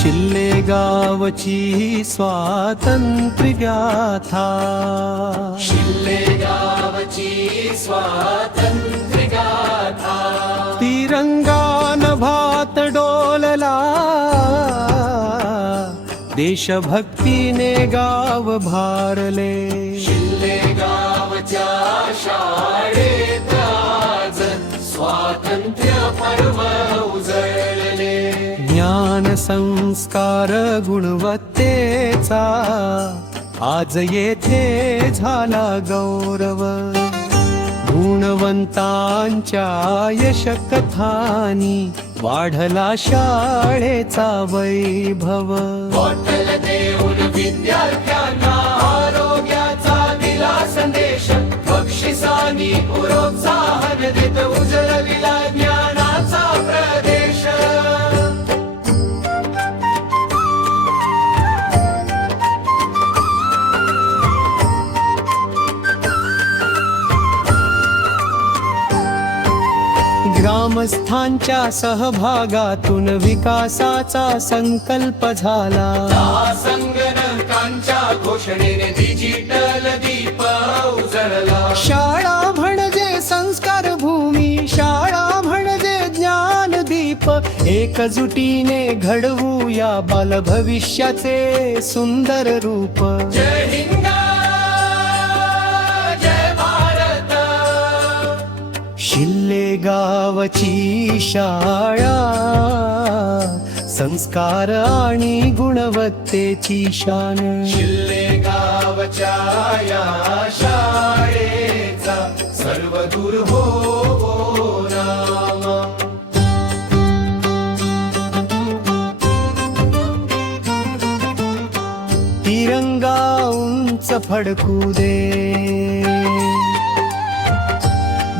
शिल्ले गावची स्वातंत्र्य गाथा, शिल्ले गावची स्वातंत्र्य गाथा, तिरंगान भात डोलला, देशभक्तीने गाव भारले. शिल्ले गावच्या शाळेत आज स्वातंत्र्य पर्व उजळले. ज्ञान संस्कार गुणवत्तेचा आज येथे झाला गौरव. गुणवंतांच्या यशकथानी वाढला शाळेचा वैभव. बॉटल देऊन विद्यार्थ्यांना आरोग्याचा दिला संदेश, बक्षिसानी प्रोत्साहन देत उजळविला ज्ञानाचा प्रदेश. ग्रामस्थांच्या सहभागातून विकासाचा संकल्प झाला. संगणकांच्या घोषणेने डिजिटल दीप उजळला. शाळा म्हणजे संस्कार भूमी, शाळा म्हणजे ज्ञान दीप. एकजुटीने घडवूया बाल भविष्याचे सुंदर रूप. जय हिंद, जय भारत. शिल्ले गावची शाळा, संस्कार आणि गुणवत्तेची शान. शिल्ले गावच्या या शाळेचा सर्व दूर हो नाम. तिरंगा उंच फडकू दे,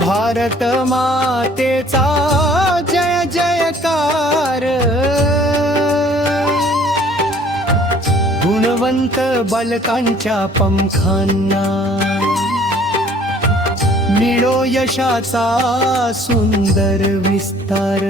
भारत मातेचा जय जयकार. गुणवंत बालकांच्या पंखांना मिळो यशाचा सुंदर विस्तार.